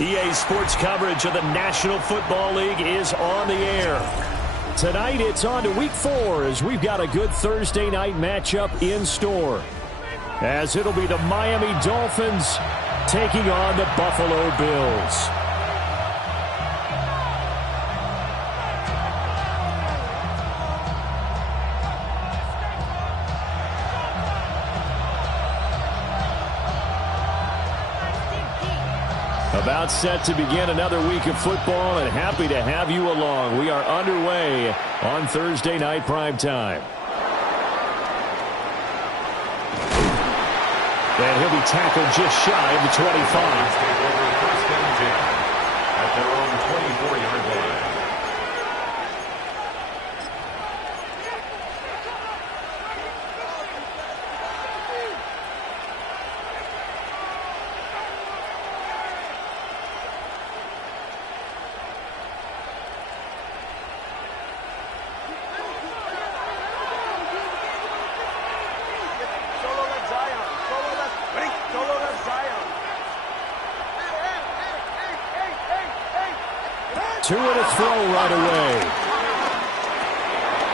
EA Sports coverage of the National Football League is on the air. Tonight, it's on to Week 4 as we've got a good Thursday night matchup in store. As it'll be the Miami Dolphins taking on the Buffalo Bills. About set to begin another week of football, and happy to have you along. We are underway on Thursday night primetime. And he'll be tackled just shy of the 25. First down 10 at their own 24-yard line. Two and a throw right away.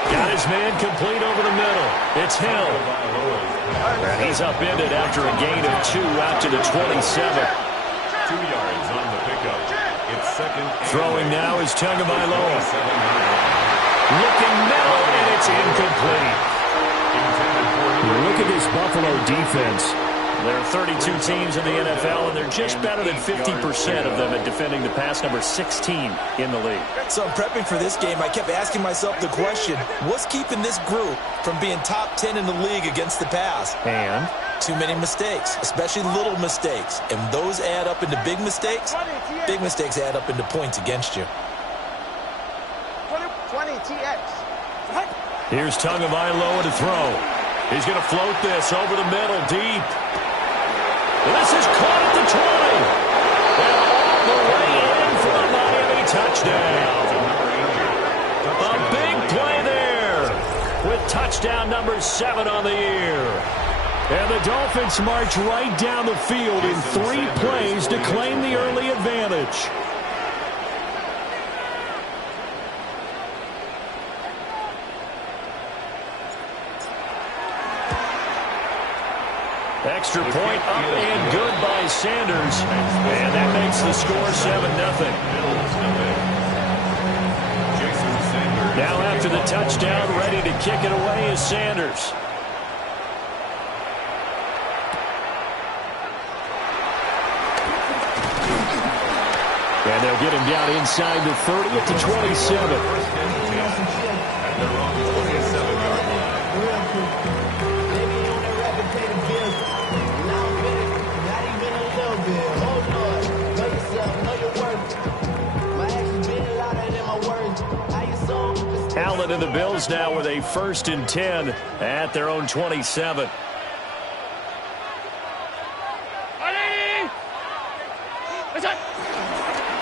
Got his man complete over the middle. It's Hill. And he's upended after a gain of 2 out to the 27. 2 yards on the pickup. It's second. Throwing now is Tagovailoa. Looking middle, and it's incomplete. Look at this Buffalo defense. There are 32 teams in the NFL, and they're just better than 50% of them at defending the pass, number 16 in the league. So I'm prepping for this game. I kept asking myself the question, what's keeping this group from being top 10 in the league against the pass? And? Too many mistakes, especially little mistakes. And those add up into big mistakes. Big mistakes add up into points against you. 20 TX. Here's Tagovailoa to throw. He's going to float this over the middle, deep. This is caught at the 20. And all the way in for a Miami touchdown. A big play there with touchdown number 7 on the year. And the Dolphins march right down the field in 3 plays to claim the early advantage. Extra point up and good by Sanders. And that makes the score 7-0. Now after the touchdown, ready to kick it away is Sanders. And they'll get him down inside the 30 at the 27. Allen and the Bills now with a 1st and 10 at their own 27.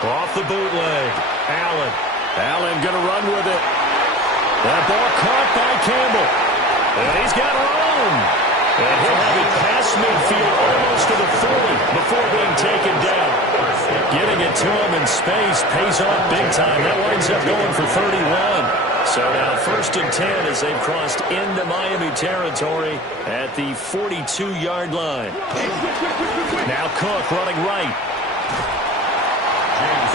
Off the bootleg. Allen going to run with it. That ball caught by Campbell. And he's got room. And he'll have it past midfield almost to the 40 before being taken down. Getting it to him in space pays off big time. That winds up going for 31. So now 1st and 10 as they've crossed into Miami territory at the 42-yard line. Now Cook running right.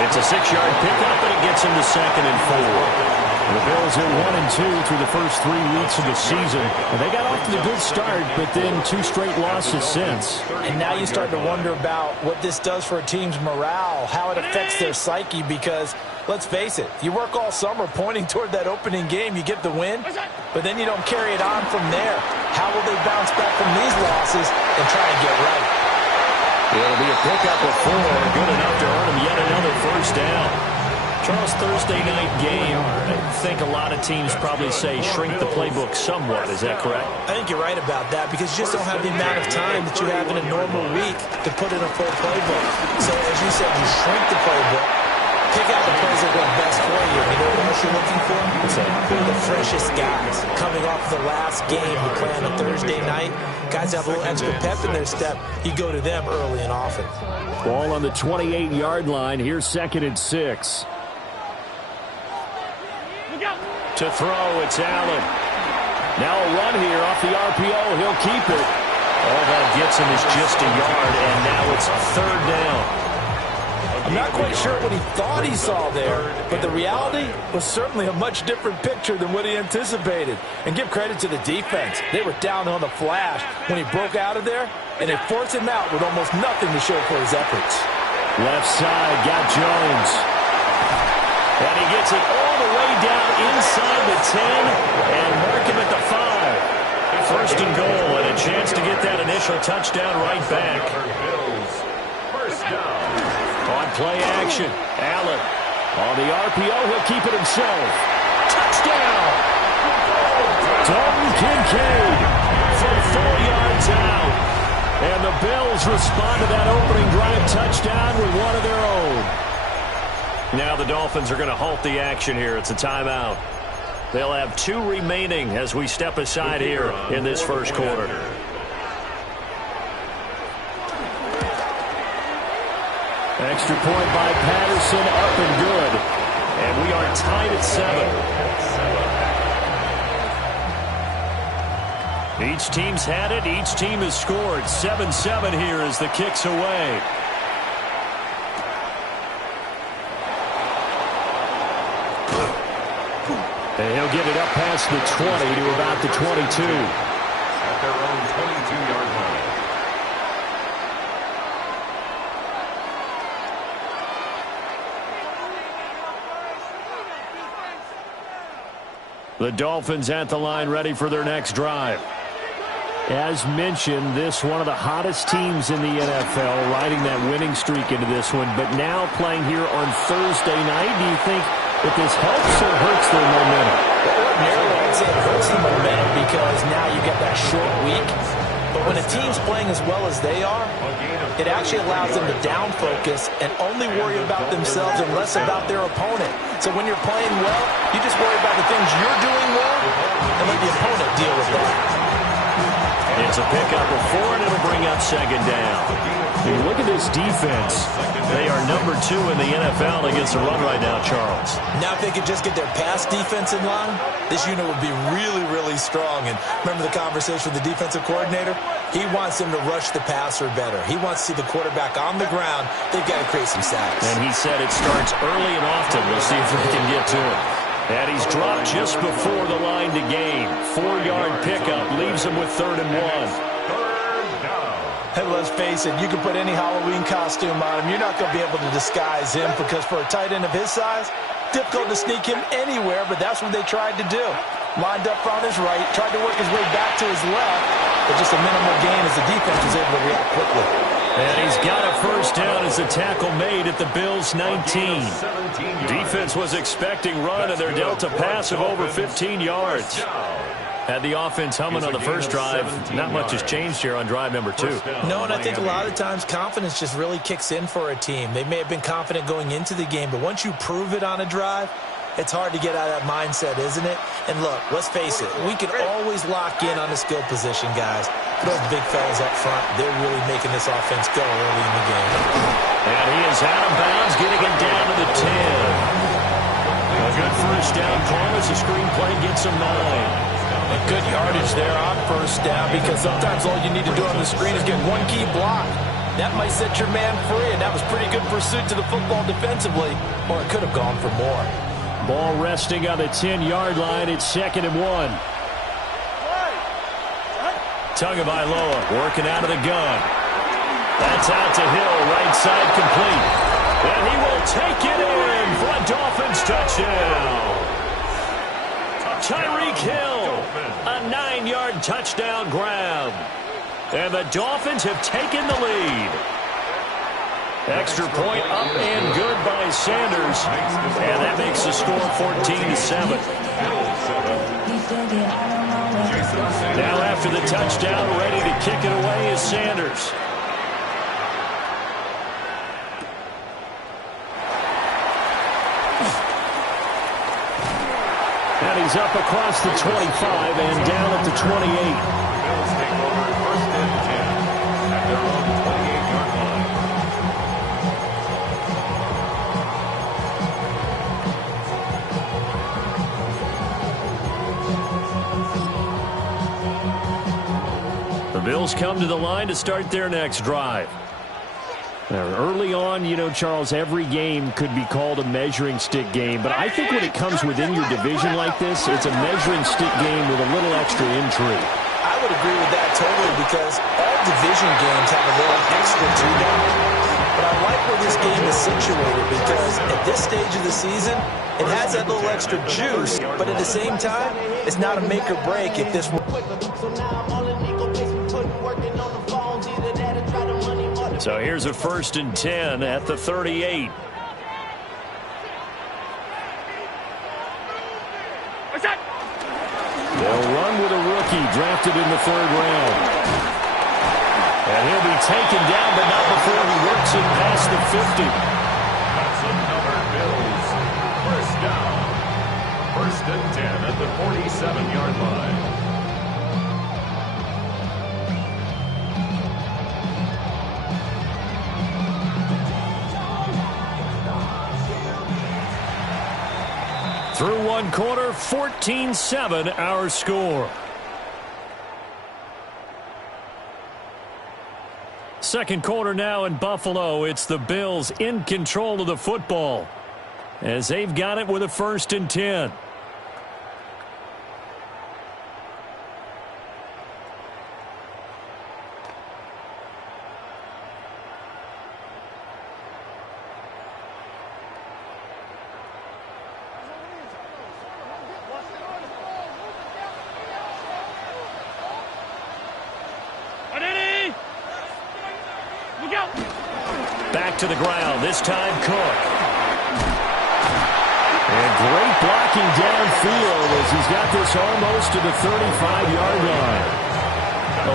It's a 6-yard pickup, and it gets him to 2nd and 4. The Bills are 1-2 through the first 3 weeks of the season. And they got off to a good start, but then 2 straight losses since. And now you start to wonder about what this does for a team's morale, how it affects their psyche, because let's face it, you work all summer pointing toward that opening game, you get the win, but then you don't carry it on from there. How will they bounce back from these losses and try and get right? It'll be a pickup of 4, good enough to earn him yet another 1st down. Charles, Thursday night game, I think a lot of teams probably say shrink the playbook somewhat. Is that correct? I think you're right about that because you just don't have the amount of time that you have in a normal week to put in a full playbook. So as you said, you shrink the playbook. Pick out the plays that work best for you. You know what else you're looking for? Who are the freshest guys coming off the last game to play on a Thursday night? Guys have a little extra pep in their step. You go to them early and often. Ball on the 28-yard line. Here's 2nd and 6. To throw, it's Allen. Now a run here off the RPO. He'll keep it. All that gets him is just a yard, and now it's 3rd down. I'm not quite sure what he thought he saw there, but the reality was certainly a much different picture than what he anticipated. And give credit to the defense. They were down on the flash when he broke out of there, and they forced him out with almost nothing to show for his efforts. Left side, got Jones. And he gets it all the way down inside the 10 and mark him at the 5. 1st and goal, and a chance to get that initial touchdown right back. On play action, Allen. On the RPO, he'll keep it himself. Touchdown! Dalton Kincaid from 4 yards out. And the Bills respond to that opening drive touchdown with one of their own. Now the Dolphins are going to halt the action here. It's a timeout. They'll have 2 remaining as we step aside here in this first quarter. Extra point by Patterson, up and good. And we are tied at 7. Each team's had it. Each team has scored. 7-7 here as the kick's away. And he'll get it up past the 20 to about the 22. At their own 22-yard line. The Dolphins at the line ready for their next drive. As mentioned, this one of the hottest teams in the NFL, riding that winning streak into this one, but now playing here on Thursday night. Do you think that this helps or hurts their momentum? Ordinarily, I'd say it hurts the momentum because now you get that short week. But when a team's playing as well as they are, it actually allows them to down focus and only worry about themselves and less about their opponent. So when you're playing well, you just worry about the things you're doing well and let the opponent deal with that. It's a pickup of 4, and it'll bring up 2nd down. When you look at this defense, they are number 2 in the NFL against the run right now, Charles. Now if they could just get their pass defense in line, this unit would be really, really strong. And remember the conversation with the defensive coordinator? He wants them to rush the passer better. He wants to see the quarterback on the ground. They've got to create some sacks. And he said it starts early and often. We'll see if they can get to it. And he's dropped just before the line to gain. 4-yard pickup leaves him with 3rd and 1. Hey, let's face it, you can put any Halloween costume on him. You're not going to be able to disguise him because for a tight end of his size, difficult to sneak him anywhere, but that's what they tried to do. Lined up on his right, tried to work his way back to his left, but just a minimal gain as the defense was able to react quickly. And he's got a 1st down as the tackle made at the Bills' 19. Defense was expecting run, and their delta pass of over 15 yards. Had the offense humming on the first drive. Not much has changed here on drive number 2. No, and I think a lot of times confidence just really kicks in for a team. They may have been confident going into the game, but once you prove it on a drive, it's hard to get out of that mindset, isn't it? And look, let's face it, we can always lock in on the skill position, guys. Those big fellas up front, they're really making this offense go early in the game. And he is out of bounds, getting it down to the 10. A good 1st down call as the screenplay gets him 9. And good yardage there on 1st down because sometimes all you need to do on the screen is get one key block. That might set your man free, and that was pretty good pursuit to the football defensively, or it could have gone for more. Ball resting on the 10-yard line. It's 2nd and 1. Tagovailoa working out of the gun. That's out to Hill, right side complete. And he will take it in for a Dolphins touchdown. Tyreek Hill, a 9-yard touchdown grab. And the Dolphins have taken the lead. Extra point up and good by Sanders. And that makes the score 14-7. Now after the touchdown, ready to kick it away is is up across the 25 and down at the 28. Bills take over 1st and 10 at their own 28-yard line. The Bills come to the line to start their next drive. Now, early on, you know, Charles, every game could be called a measuring stick game, but I think when it comes within your division like this, it's a measuring stick game with a little extra intrigue. I would agree with that totally because all division games have a little extra to them. But I like where this game is situated because at this stage of the season, it has that little extra juice, but at the same time, it's not a make or break if this... So here's a 1st and 10 at the 38. They'll run with a rookie drafted in the 3rd round. And he'll be taken down, but not before he works it past the 50. That's another Bills 1st down. 1st and 10 at the 47-yard line. Through 1 quarter, 14-7 our score. Second quarter now in Buffalo. It's the Bills in control of the football as they've got it with a 1st and 10. Back to the ground, this time Cook. And great blocking downfield as he's got this almost to the 35-yard line.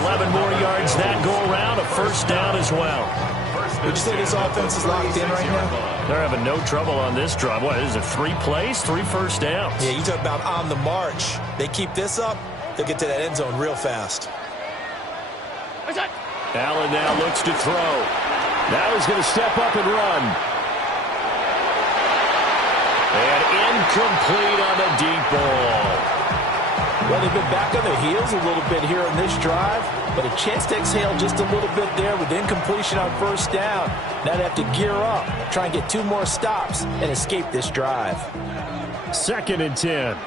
11 more yards that go around, a 1st down as well. Would you say this offense is locked in right now? They're having no trouble on this drive. What is it, 3 plays, 3 first downs? Yeah, you talk about on the march. They keep this up, they'll get to that end zone real fast. Allen now looks to throw. Now he's going to step up and run. And incomplete on the deep ball. Well, they've been back on their heels a little bit here on this drive, but a chance to exhale just a little bit there with incompletion on 1st down. Now they have to gear up, try and get 2 more stops, and escape this drive. 2nd and 10.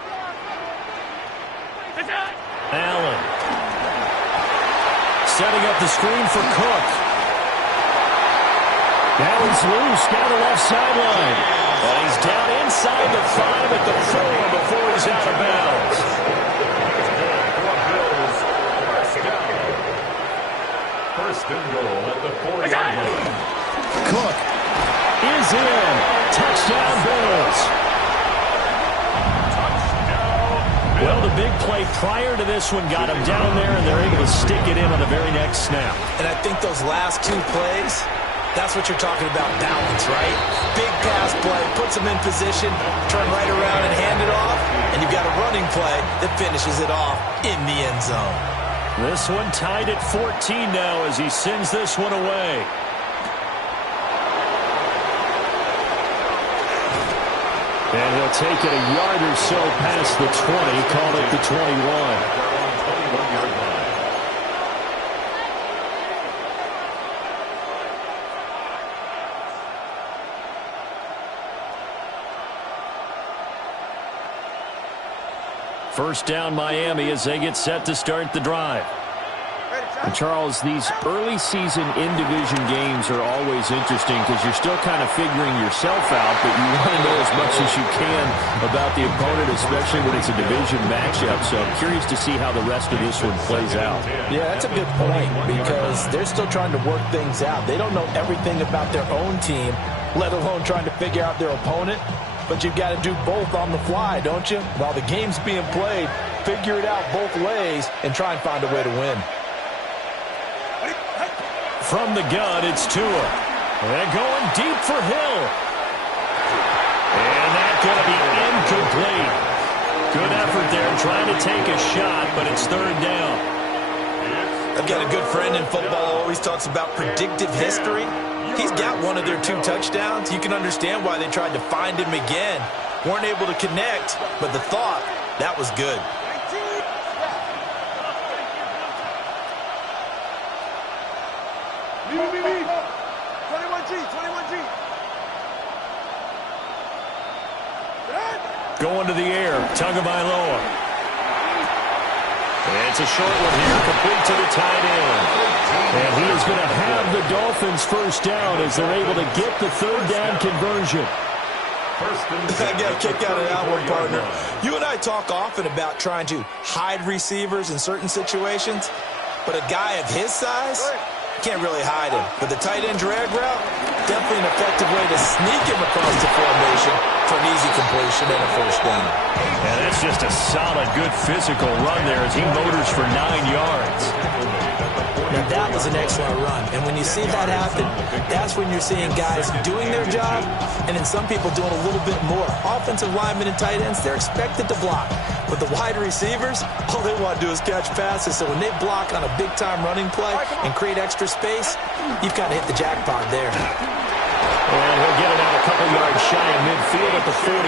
Allen. Setting up the screen for Cook. Now he's loose down the left sideline. And he's down inside the 5 at the 4 before he's out of bounds. First and goal at the 40-yard line. Cook is in. Touchdown Bills. Well, the big play prior to this one got him down there, and they're able to stick it in on the very next snap. And I think those last 2 plays, that's what you're talking about, balance, right? Big pass play, puts them in position, turn right around and hand it off, and you've got a running play that finishes it off in the end zone. This one tied at 14 now as he sends this one away. And he'll take it a yard or so past the 20, call it the 21. First down Miami as they get set to start the drive. And Charles, these early season in-division games are always interesting because you're still kind of figuring yourself out, but you want to know as much as you can about the opponent, especially when it's a division matchup. So I'm curious to see how the rest of this one plays out. Yeah, that's a good point because they're still trying to work things out. They don't know everything about their own team, let alone trying to figure out their opponent. But you've got to do both on the fly, don't you? While the game's being played, figure it out both ways and try and find a way to win. From the gun, it's Tua. And going deep for Hill. And that's going to be incomplete. Good effort trying to take a shot, but it's third down. I've got a good friend in football who always talks about predictive history. He's got one of their 2 touchdowns. You can understand why they tried to find him again. Weren't able to connect, but the thought, that was good. Going to the air, Tagovailoa. It's a short one here, complete to the tight end. And he is going to have the Dolphins first down as they're able to get the third down conversion. I got a kick out of that one, partner. You and I talk often about trying to hide receivers in certain situations, but a guy of his size, can't really hide him. But the tight end drag route, definitely an effective way to sneak him across the formation for an easy completion and a first down. And that's just a solid, good physical run there as he motors for 9 yards. Now that was an excellent run, and when you see that happen, that's when you're seeing guys doing their job, and then some people doing a little bit more. Offensive linemen and tight ends, they're expected to block. But the wide receivers, all they want to do is catch passes, so when they block on a big-time running play and create extra space, you've kind of hit the jackpot there. And he'll get it out a couple yards shy of midfield at the 48.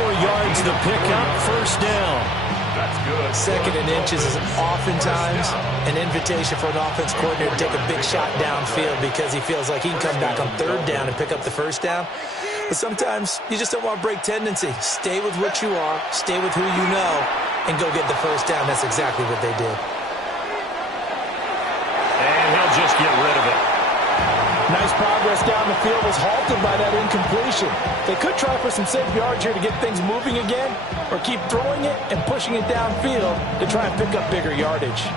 4 yards the pickup, first down. That's good. Second and inches is oftentimes an invitation for an offense coordinator to take a big shot downfield because he feels like he can come back on third down and pick up the first down. But sometimes you just don't want to break tendency. Stay with what you are, stay with who you know, and go get the first down. That's exactly what they did. And he'll just get rid of it. Nice progress down the field was halted by that incompletion. They could try for some safe yards here to get things moving again, or keep throwing it and pushing it downfield to try and pick up bigger yardage.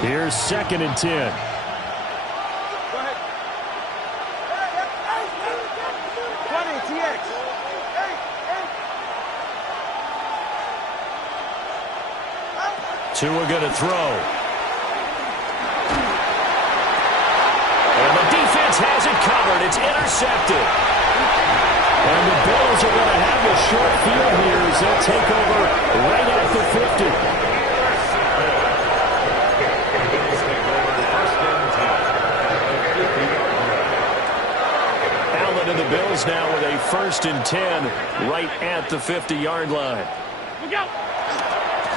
Here's 2nd and 10. Go ahead. 20, TX. Tua going to throw. And the defense has it covered. It's intercepted. And the Bills are going to have a short field here as they'll take over right at the 50. Allen and the Bills now with a 1st and 10 right at the 50-yard line.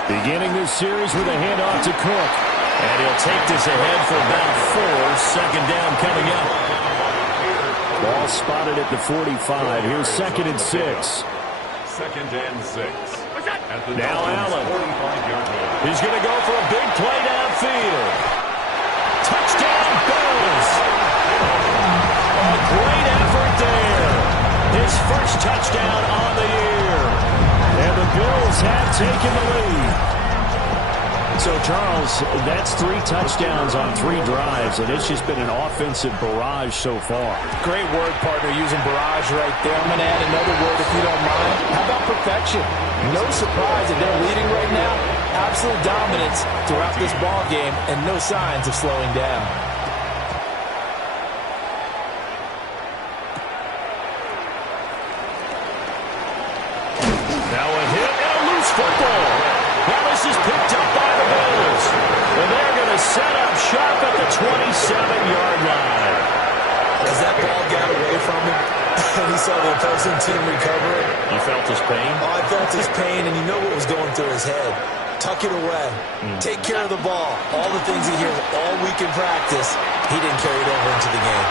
Beginning this series with a handoff to Cook. And he'll take this ahead for about 4. 2nd down coming up. Ball spotted at the 45. Here's 2nd and 6. 2nd and 6. Now Allen. He's going to go for a big play downfield. Touchdown Bills. A great effort there. His first touchdown on the year. And the Bills have taken the lead. So, Charles, that's 3 touchdowns on 3 drives, and it's just been an offensive barrage so far. Great word, partner, using barrage right there. I'm going to add another word if you don't mind. How about perfection? No surprise that they're leading right now. Absolute dominance throughout this ball game and no signs of slowing down. Now a hit and a loose football. Now this is picked up by the Bills. And they're going to set up shop at the 27-yard line. As that ball got away from him, and he saw the opposing team recover it. You felt his pain? Oh, I felt his pain, and you know what was going through his head. Tuck it away. Take care of the ball. All the things he hears all week in practice, he didn't carry it over into the game.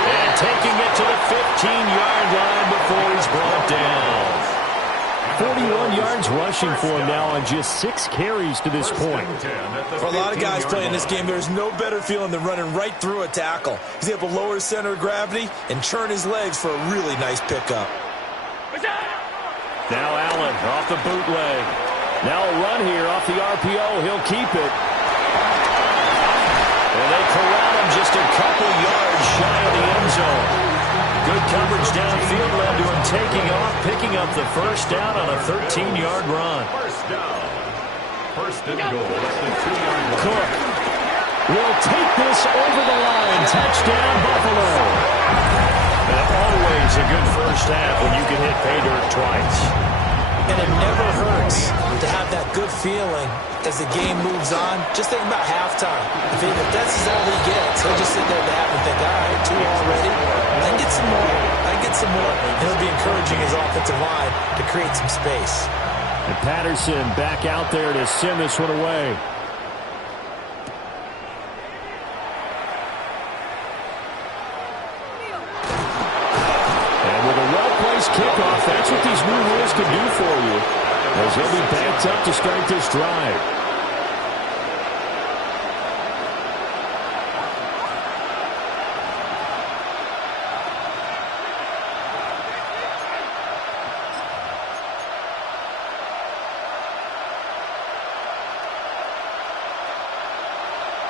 And taking it to the 15-yard line before he's brought down. 41 yards rushing for him now on just 6 carries to this point. For a lot of guys playing this game, there's no better feeling than running right through a tackle. He's able to lower his center of gravity and churn his legs for a really nice pickup. Now Allen off the bootleg. Now a run here off the RPO. He'll keep it. And they corral him just a couple yards shy of the end zone. Good coverage downfield led to him taking off, picking up the first down on a 13-yard run. First down. 1st and goal at the 2-yard line. Cook will take this over the line. Touchdown, Buffalo. And always a good first half when you can hit pay dirt twice. And it never hurts to have that good feeling as the game moves on. Just think about halftime. If this is all he gets, he'll just sit there at the half and think, all right, 2 already. I can get some more. I can get some more. And he'll be encouraging his offensive line to create some space. And Patterson back out there to send this one away. Kickoff, that's what these new rules can do for you, as he'll be backed up to start this drive.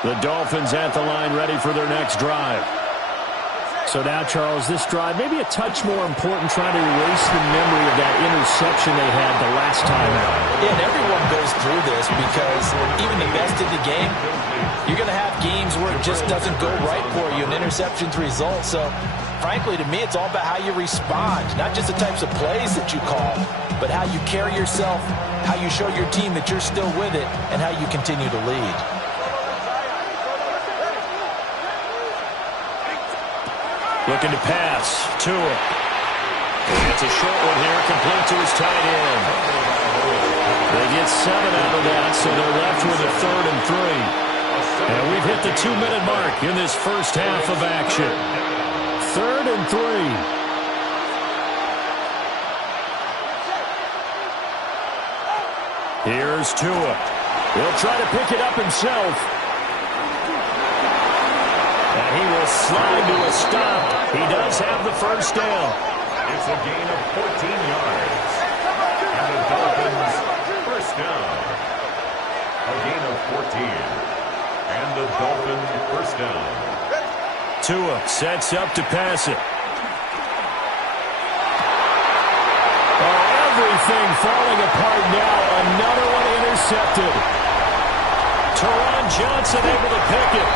The Dolphins at the line, ready for their next drive. So now, Charles, this drive maybe a touch more important, trying to erase the memory of that interception they had the last time out. Yeah, and everyone goes through this because even the best in the game, you're going to have games where it just doesn't go right for you, and interceptions result. So, frankly, to me, it's all about how you respond, not just the types of plays that you call, but how you carry yourself, how you show your team that you're still with it, and how you continue to lead. Looking to pass. Tua. It's a short one here, complete to his tight end. They get 7 out of that, so they're left with a 3rd and 3. And we've hit the 2-minute mark in this first half of action. 3rd and 3. Here's Tua. He'll try to pick it up himself. And he will slide to a stop. He does have the first down. It's a gain of 14 yards. And the Dolphins first down. A gain of 14. And the Dolphins first down. Tua sets up to pass it. Oh, everything falling apart now. Another one intercepted. Teron Johnson able to pick it.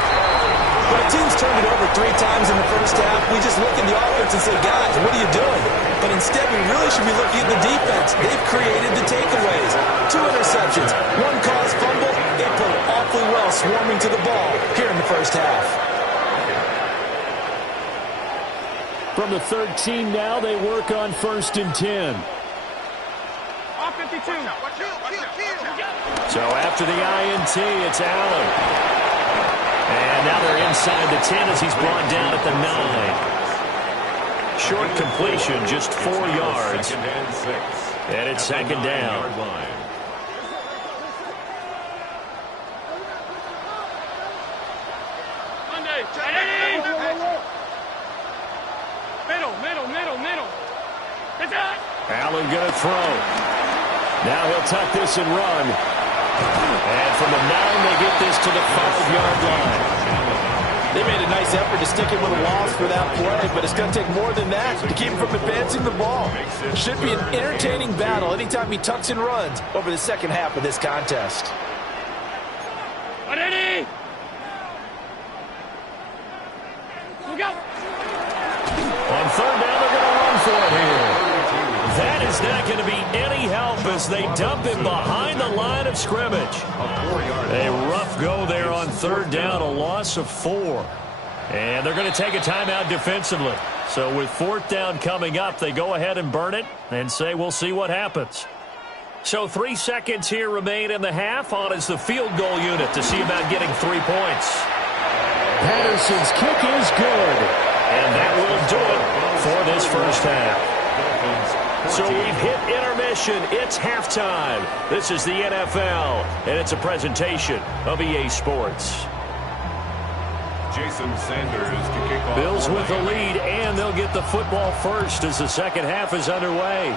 When a team's turned it over 3 times in the first half, we just look at the offense and say, guys, what are you doing? But instead, we really should be looking at the defense. They've created the takeaways. 2 interceptions, 1 caused fumble. They played awfully well swarming to the ball here in the first half. From the 13 now, they work on 1st and 10. Off 52. So after the INT, it's Allen. And now they're inside the 10 as he's brought down at the 9. Short completion, just 4 yards. And it's 2nd down. Middle. Allen going to throw. Now he'll tuck this and run. And from the 9, they get this to the 5-yard line. They made a nice effort to stick him with a loss for that play, but it's going to take more than that to keep him from advancing the ball. Should be an entertaining battle anytime he tucks and runs over the second half of this contest. Ready? Look out. On 3rd down, they're going to run for it here. That is not going to be any help as they dump him behind the line of scrimmage. A rough go there on 3rd down, a loss of 4. And they're going to take a timeout defensively. So with 4th down coming up, they go ahead and burn it and say we'll see what happens. So 3 seconds here remain in the half. On is the field goal unit to see about getting 3 points. Patterson's kick is good. And that will do it for this first half. So we've hit intermission. It's halftime. This is the NFL, and it's a presentation of EA Sports. Jason Sanders to kick off. Bills with the lead, and they'll get the football first as the second half is underway.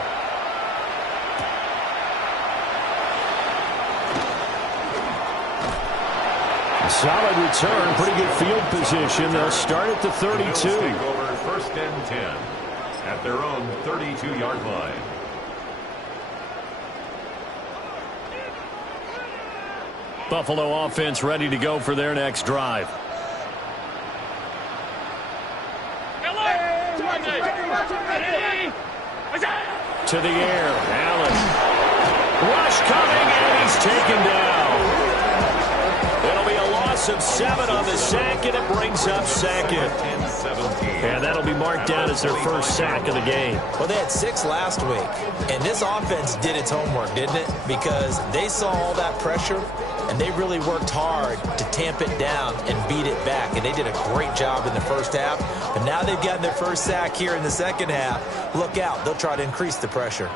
Solid return, pretty good field position. They'll start at the 32. Bills take over 1st and 10 at their own 32-yard line. Buffalo offense ready to go for their next drive. To the air, Allen. Rush coming, and he's taken down. It'll be a loss of 7 on the sack, and it brings up second. And that'll be marked down as their first sack of the game. Well, they had 6 last week, and this offense did its homework, didn't it? Because they saw all that pressure, and they really worked hard to tamp it down and beat it back. And they did a great job in the first half. But now they've gotten their first sack here in the second half. Look out. They'll try to increase the pressure.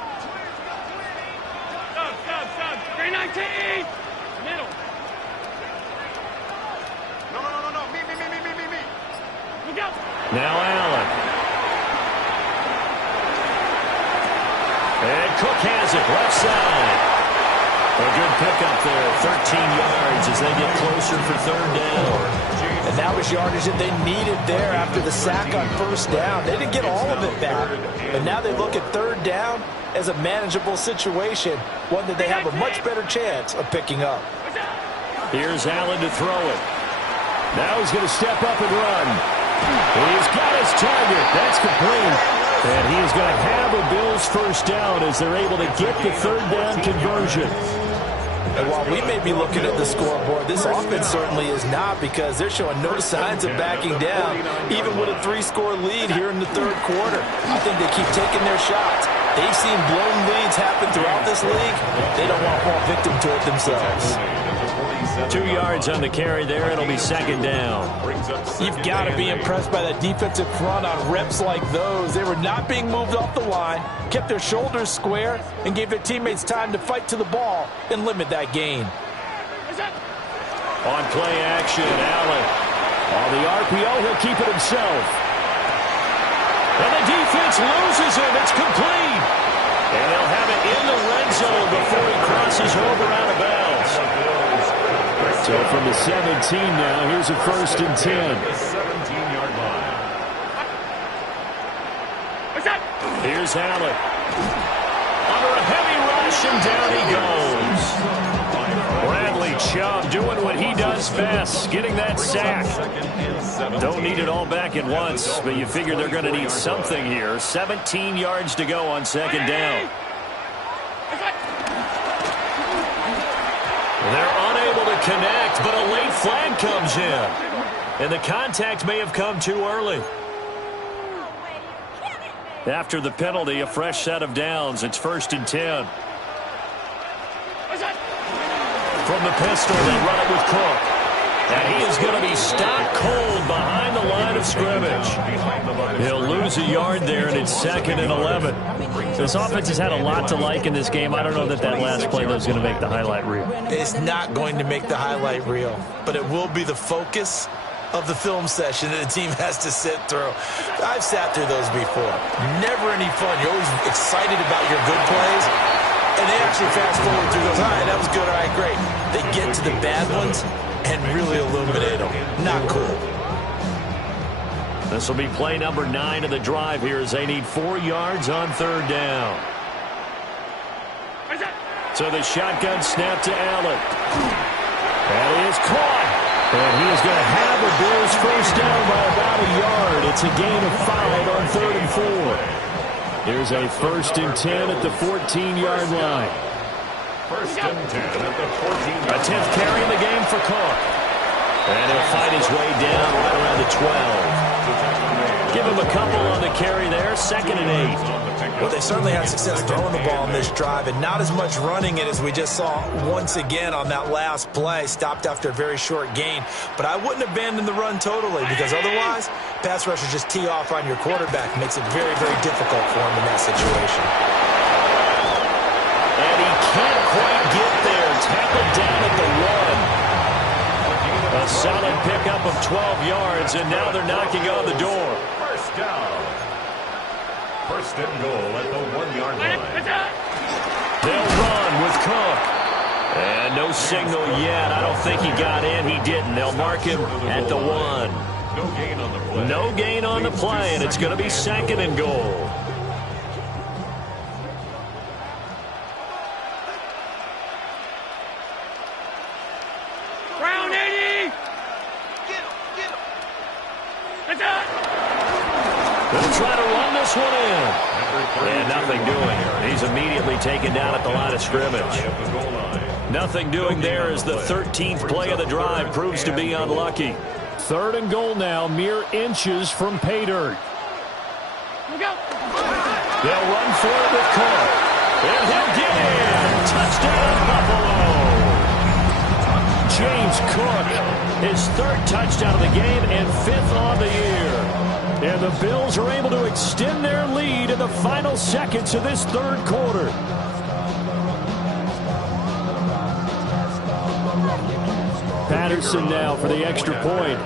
Sub. 319. Middle. No. Me. Look out. Now Allen. And Cook has it left side. A good pickup there, 13 yards as they get closer for third down. And that was yardage that they needed there after the sack on first down. They didn't get all of it back, but now they look at third down as a manageable situation, one that they have a much better chance of picking up. Here's Allen to throw it. Now he's going to step up and run. He's got his target. That's complete. And he is going to have a Bills first down as they're able to get the third down conversion. And while we may be looking at the scoreboard, this offense certainly is not, because they're showing no signs of backing down, even with a 3-score lead here in the third quarter. I think they keep taking their shots. They've seen blown leads happen throughout this league. They don't want to fall victim to it themselves. 2 yards on the carry there. It'll be second down. You've got to be impressed by that defensive front on reps like those. They were not being moved off the line, kept their shoulders square, and gave their teammates time to fight to the ball and limit that gain. On play action, Allen. On the RPO, he'll keep it himself. And the defense loses him. It's complete. And they'll have it in the red zone before he crosses over out of bounds. So from the 17 now, here's a 1st and 10. 17-yard line. Here's Allen. Under a heavy rush, and down he goes. Bradley Chubb doing what he does best, getting that sack. Don't need it all back at once, but you figure they're going to need something here. 17 yards to go on second down. They're unable to connect, but a late flag comes in. And the contact may have come too early. After the penalty, a fresh set of downs. It's 1st and 10. From the pistol, they run it with Cook. And he is going to be stopped cold behind the line of scrimmage. He'll lose a yard there, and it's 2nd and 11. This offense has had a lot to like in this game. I don't know that last play was going to make the highlight reel. It's not going to make the highlight reel, but it will be the focus of the film session that the team has to sit through. I've sat through those before. Never any fun. You're always excited about your good plays, and they actually fast forward through those. All right, that was good. All right, great. They get to the bad ones and really illuminate them. Not cool. This will be play number 9 of the drive here as they need 4 yards on third down. So the shotgun snap to Allen. And he is caught. And he is going to have the Bills first down by about a yard. It's a gain of 5 on 3rd and 4. Here's a 1st and 10 at the 14-yard line. 1st and 10 at the 14-yard line. A 10th carry in the game for Cook. And he'll fight his way down right around the 12. Give him a couple on the carry there. 2nd and 8. Well, they certainly had success throwing the ball in this drive, and not as much running it as we just saw once again on that last play. Stopped after a very short gain. But I wouldn't abandon the run totally, because otherwise, pass rushers just tee off on your quarterback. Makes it very, very difficult for him in that situation. And he can't quite get there. Tackled down at the 1. A solid pickup of 12 yards, and now they're knocking on the door. First down. 1st and goal at the 1-yard line. They'll run with Cook. And no signal yet. I don't think he got in. He didn't. They'll mark him at the 1. No gain on the play. No gain on the play, and it's going to be 2nd and goal. Round 80. Get him. That's it. They'll try to run this one in. And nothing doing. He's immediately taken down at the line of scrimmage. Nothing doing there as the 13th play of the drive proves to be unlucky. 3rd and goal now, mere inches from pay dirt. They'll run for it with Cook. And he'll get in. Touchdown, Buffalo. James Cook, his 3rd touchdown of the game and 5th on the year. And the Bills are able to extend their lead in the final seconds of this 3rd quarter. Patterson now for the extra point.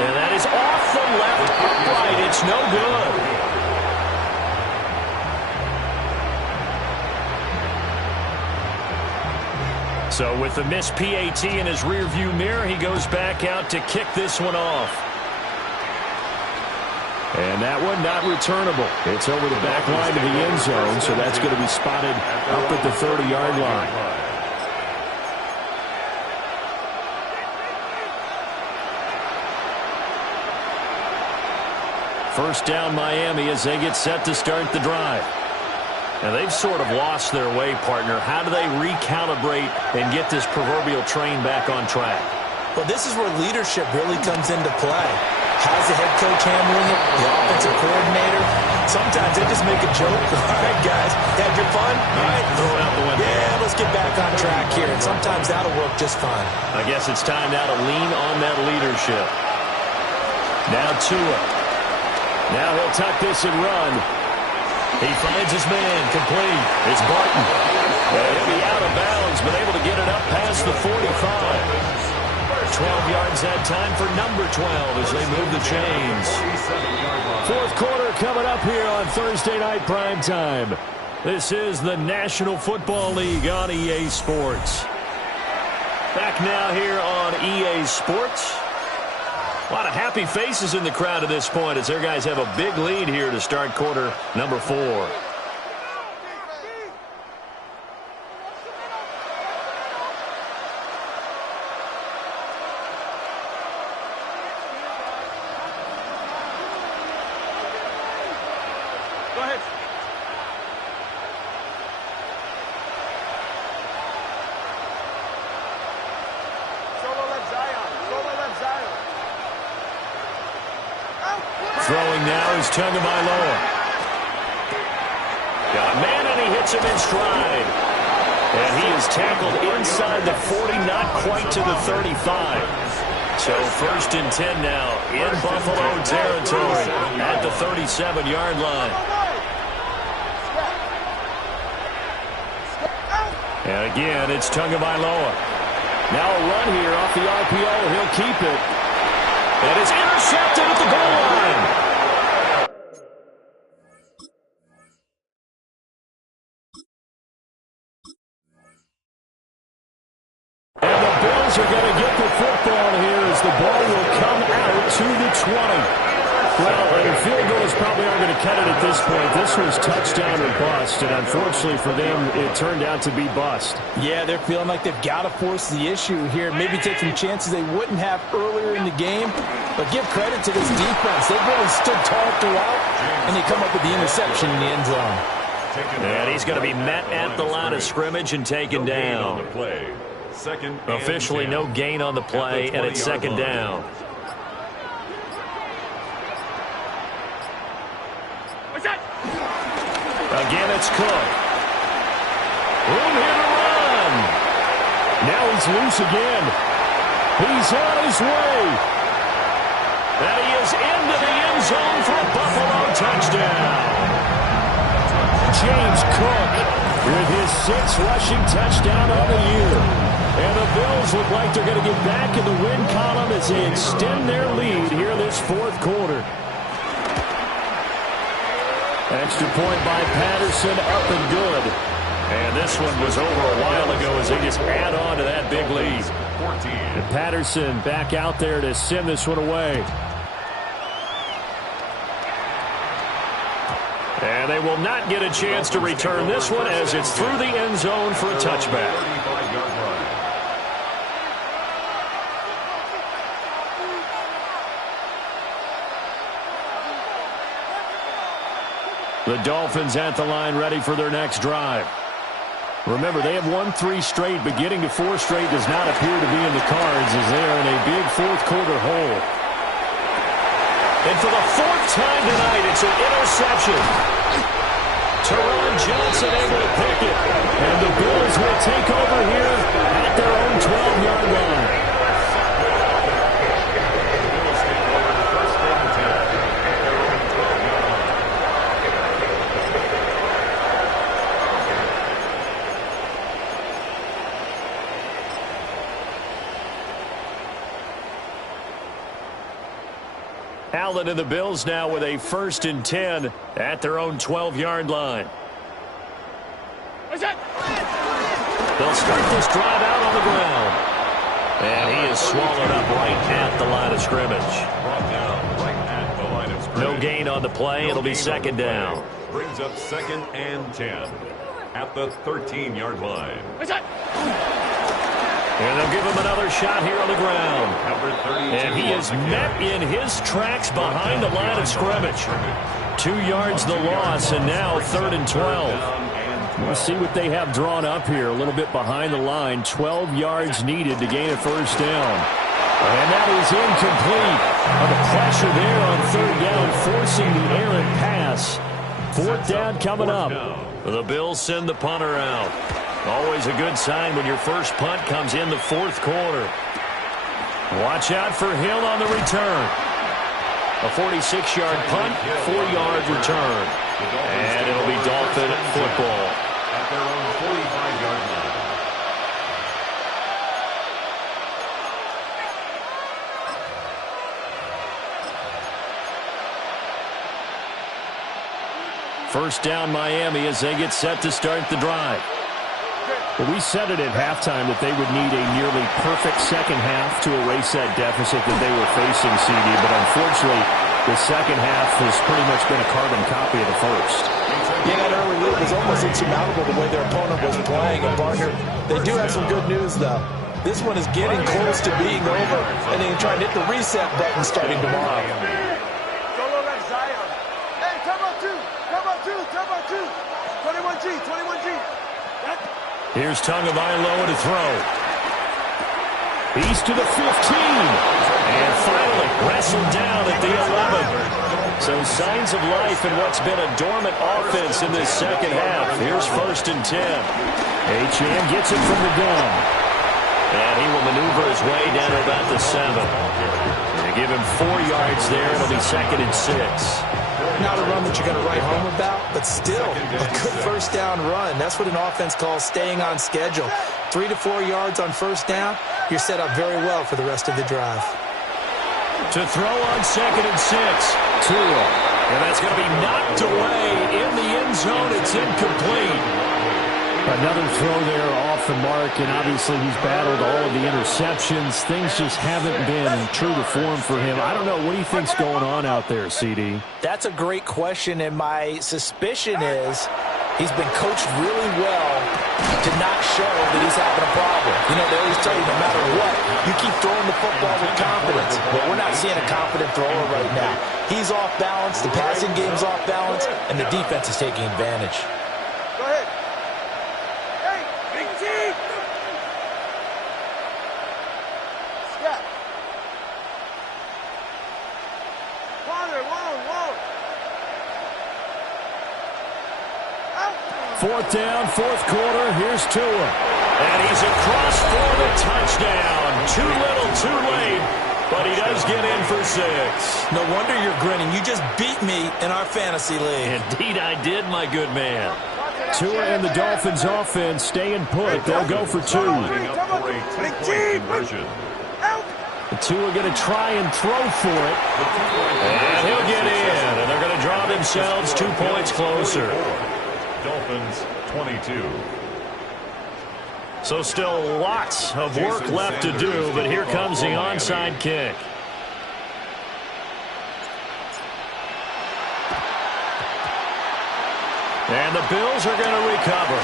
And that is off the left upright. It's no good. So with the missed PAT in his rearview mirror, he goes back out to kick this one off. And that one not returnable. It's over the back line of the end zone, so that's going to be spotted up at the 30-yard line. First down Miami as they get set to start the drive. Now they've sort of lost their way, partner. How do they recalibrate and get this proverbial train back on track? Well, this is where leadership really comes into play. How's the head coach handling it? The offensive coordinator? Sometimes they just make a joke. All right, guys, had your fun? All right, throw it out the window. Yeah, let's get back on track here. And sometimes that'll work just fine. I guess it's time now to lean on that leadership. Now Tua. Now he'll tuck this and run. He finds his man, complete. It's Barton. And he'll be out of bounds, but able to get it up past the 45. 12 yards that time for number 12 as they move the chains. 4th quarter coming up here on Thursday Night Primetime. This is the National Football League on EA Sports. Back now here on EA Sports. A lot of happy faces in the crowd at this point as their guys have a big lead here to start quarter number 4. Go ahead. Solo left Zion. Solo left Zion. Throwing now is Tagovailoa. Got a man and he hits him in stride. And he is tackled inside the 40, not quite to the 35. So 1st and 10 now in Buffalo territory at the 37-yard line. And again, it's Tagovailoa. Now a run here off the RPO. He'll keep it. And it's intercepted at the goal line. And the Bills are going to get the football here as the ball will come out to the 20. Well, and field goals probably aren't going to cut it at this point. This was touchdown or bust, and unfortunately for them, it turned out to be bust. Yeah, they're feeling like they've got to force the issue here. Maybe take some chances they wouldn't have earlier in the game. But give credit to this defense. They've really stood tall throughout, and they come up with the interception in the end zone. And he's going to be met at the line of scrimmage and taken down. Officially no gain on the play, and it's 2nd down. Again, it's Cook. Room here to run. Now he's loose again. He's on his way. And he is into the end zone for a Buffalo touchdown. James Cook with his 6th rushing touchdown on the year. And the Bills look like they're going to get back in the win column as they extend their lead here this 4th quarter. Extra point by Patterson, up and good. And this one was over a while ago as they just add on to that big lead. And Patterson back out there to send this one away. And they will not get a chance to return this one as it's through the end zone for a touchback. The Dolphins at the line ready for their next drive. Remember, they have won 3 straight, but getting to 4 straight does not appear to be in the cards as they are in a big fourth-quarter hole. And for the 4th time tonight, it's an interception. Teron Johnson able to pick it. And the Bills will take over here at their own 12-yard line. Allen and the Bills now with a 1st and 10 at their own 12-yard line. They'll start this drive out on the ground. And he is swallowed up right at the line of scrimmage. No gain on the play. It'll be 2nd down. Brings up 2nd and 10 at the 13-yard line. And they'll give him another shot here on the ground. And he is met in his tracks behind the line of scrimmage. 2 yards the loss, and now 3rd and 12. We'll see what they have drawn up here. A little bit behind the line. 12 yards needed to gain a 1st down. And that is incomplete. The pressure there on 3rd down, forcing the errant pass. 4th down coming up. The Bills send the punter out. Always a good sign when your first punt comes in the 4th quarter. Watch out for Hill on the return. A 46-yard punt, 4-yard return. And it'll be Dolphin football. At their own 45-yard line. First down Miami as they get set to start the drive. Well, we said it at halftime that they would need a nearly perfect second half to erase that deficit that they were facing, CD. But unfortunately, the second half has pretty much been a carbon copy of the first. Yeah, that early lead was almost insurmountable the way their opponent was playing. And, partner, they do have some good news, though. This one is getting close to being over, and they can try and hit the reset button starting tomorrow. Solo left Zion. Hey, come on, 2. Come on, 2. Come on, 2. 21G, 21G. Here's Tagovailoa to throw. He's to the 15. And finally wrestled down at the 11. So signs of life in what's been a dormant offense in this second half. Here's 1st and 10. Achane gets it from the gun. And he will maneuver his way down to about the 7. They give him 4 yards there. It'll be 2nd and 6. Not a run that you're going to write home about, but still a good 1st down run. That's what an offense calls staying on schedule. 3 to 4 yards on 1st down, you're set up very well for the rest of the drive. To throw on 2nd and 6. Tua. And that's going to be knocked away in the end zone. It's incomplete. Another throw there off the mark, and obviously he's battled all of the interceptions. Things just haven't been true to form for him. I don't know. What do you think's going on out there, CD? That's a great question, and my suspicion is he's been coached really well to not show that he's having a problem. You know, they always tell you no matter what, you keep throwing the football with confidence. But we're not seeing a confident thrower right now. He's off balance, the passing game's off balance, and the defense is taking advantage. Go ahead. Hey, big team. Step. Water, whoa. 4th down, 4th quarter. Here's Tua. And he's across for the touchdown. Too little, too late. But he does get in for 6. No wonder you're grinning. You just beat me in our fantasy league. Indeed I did, my good man. Tua and the Dolphins offense staying put. They'll go for 2. Big team. Tua going to try and throw for it. And he'll get in. And they're going to draw themselves 2 points closer. Dolphins 22. So still lots of work left to do, but here comes the onside kick. And the Bills are going to recover.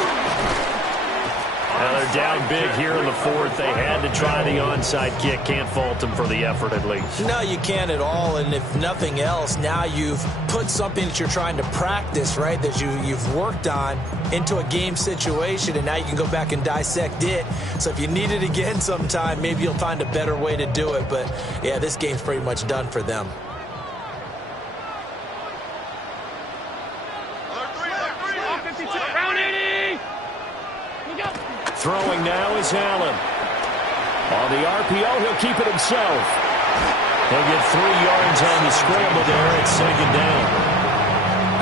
They're down big here in the fourth. They had to try the onside kick. Can't fault them for the effort, at least. No, you can't at all. And if nothing else, now you've put something that you're trying to practice, right, that you've worked on into a game situation, and now you can go back and dissect it. So if you need it again sometime, maybe you'll find a better way to do it. But, yeah, this game's pretty much done for them. Throwing now is Allen. On the RPO, he'll keep it himself. He'll get 3 yards on the scramble there at second down.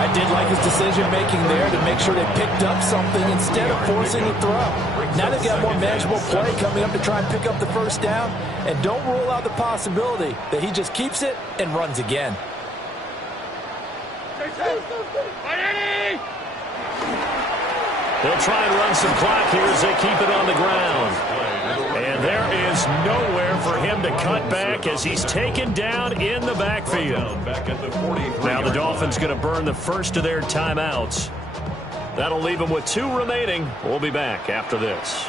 I did like his decision-making there to make sure they picked up something instead of forcing the throw. Now they've got more manageable play coming up to try and pick up the first down. And don't rule out the possibility that he just keeps it and runs again. They'll try and run some clock here as they keep it on the ground. And there is nowhere for him to cut back as he's taken down in the backfield. Now the Dolphins going to burn the first of their timeouts. That'll leave them with 2 remaining. We'll be back after this.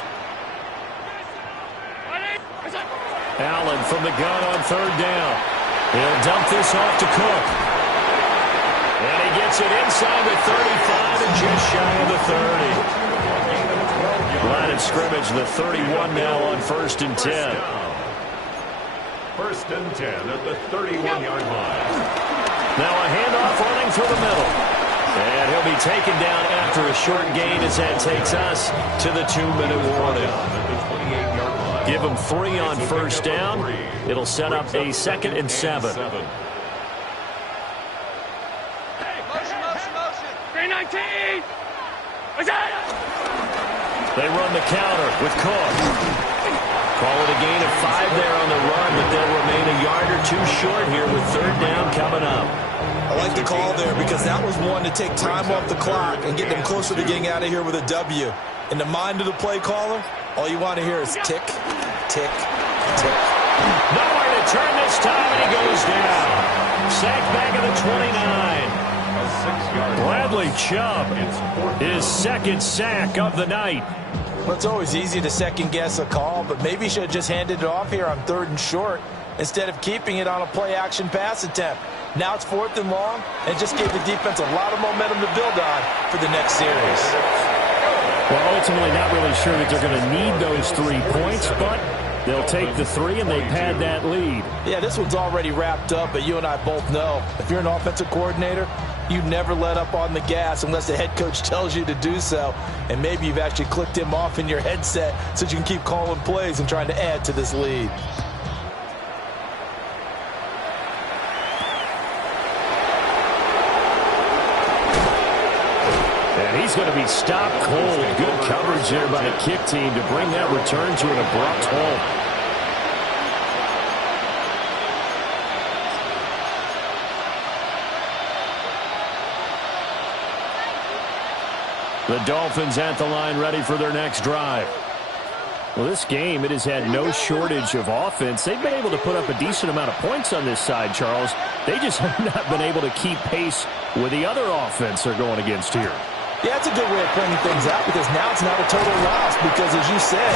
Allen from the gun on third down. He'll dump this off to Cook. And he gets it inside the 35 and just shy of the 30. Line of scrimmage, the 31 now on 1st and 10. 1st and 10 at the 31-yard line. Now a handoff running through the middle. And he'll be taken down after a short gain as that takes us to the 2-minute warning. Give him 3 on 1st down. It'll set up a 2nd and 7. 319! They run the counter with Cook. Call it a gain of 5 there on the run, but they'll remain a yard or 2 short here with 3rd down coming up. I like the call there because that was one to take time off the clock and get them closer to getting out of here with a W. In the mind of the play caller, all you want to hear is tick, tick, tick. Nowhere to turn this time, and he goes down. Sacked back at the 29. Bradley Chubb, his 2nd sack of the night. Well, it's always easy to second-guess a call, but maybe he should have just handed it off here on 3rd and short instead of keeping it on a play-action pass attempt. Now it's 4th and long, and just gave the defense a lot of momentum to build on for the next series. Well, ultimately not really sure that they're going to need those 3 points, but they'll take the 3 and they pad that lead. Yeah, this one's already wrapped up, but you and I both know if you're an offensive coordinator, you never let up on the gas unless the head coach tells you to do so. And maybe you've actually clicked him off in your headset so you can keep calling plays and trying to add to this lead. And he's going to be stopped cold. Good coverage there by the kick team to bring that return to an abrupt halt. The Dolphins at the line ready for their next drive. Well, this game, it has had no shortage of offense. They've been able to put up a decent amount of points on this side, Charles. They just have not been able to keep pace with the other offense they're going against here. Yeah, it's a good way of pointing things out because now it's not a total loss because, as you said,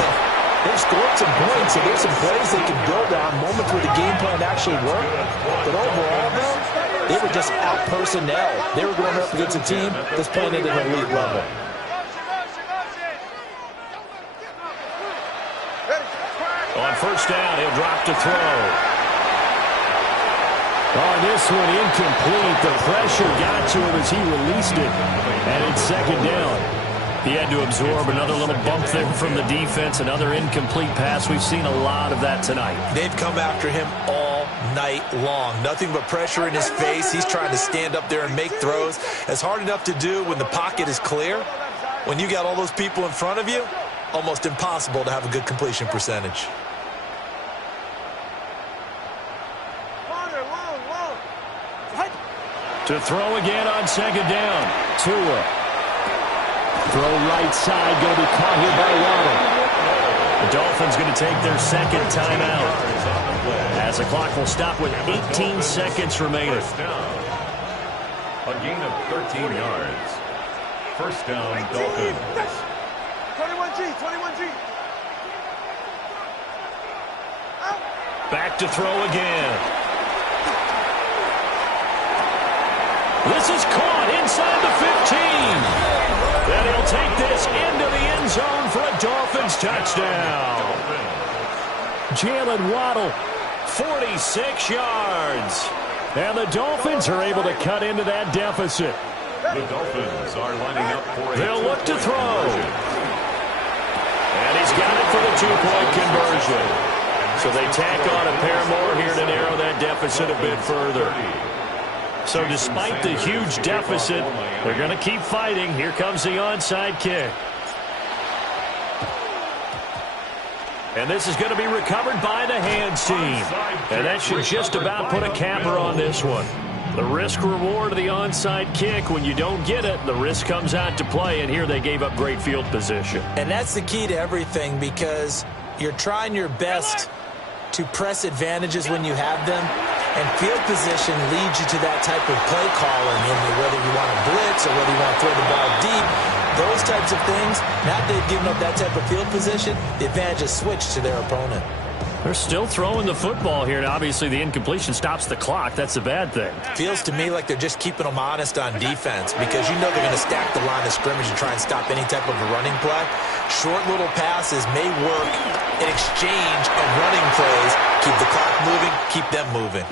they've scored some points, so there's some plays they can build on, moments where the game plan actually worked. But overall, though, they were just out-personnel. They were going up against a team that's playing at an elite level. On 1st down, he'll drop to throw. On this one, incomplete. The pressure got to him as he released it. And it's 2nd down. He had to absorb another little bump there from the defense, another incomplete pass. We've seen a lot of that tonight. They've come after him all night long. Nothing but pressure in his face. He's trying to stand up there and make throws. It's hard enough to do when the pocket is clear. When you got all those people in front of you, almost impossible to have a good completion percentage. To throw again on 2nd down. Tua. Throw right side, going to be caught here by Waddle. The Dolphins going to take their 2nd timeout as the clock will stop with 18 seconds remaining. A gain of 13 yards. 1st down, Dolphins. 21G, 21G. Back to throw again. This is caught inside the 15. And he'll take this into the end zone for a Dolphins touchdown. Jalen Waddle, 46 yards. And the Dolphins are able to cut into that deficit. The Dolphins are lining up for a They'll look to throw. And he's got it for the two-point conversion. So they tack on a pair more here to narrow that deficit a bit further. So despite the huge deficit, they're going to keep fighting. Here comes the onside kick. And this is going to be recovered by the hands team. And that should just about put a capper on this one. The risk-reward of the onside kick, when you don't get it, the risk comes out to play. And here they gave up great field position. And that's the key to everything, because you're trying your best to press advantages when you have them. And field position leads you to that type of play calling, whether you want to blitz or whether you want to throw the ball deep. Those types of things, now that they've given up that type of field position, the advantage is switched to their opponent. They're still throwing the football here, and obviously the incompletion stops the clock. That's the bad thing. Feels to me like they're just keeping them honest on defense, because you know they're going to stack the line of scrimmage and try and stop any type of a running play. Short little passes may work in exchange of running plays. Keep the clock moving, keep them moving.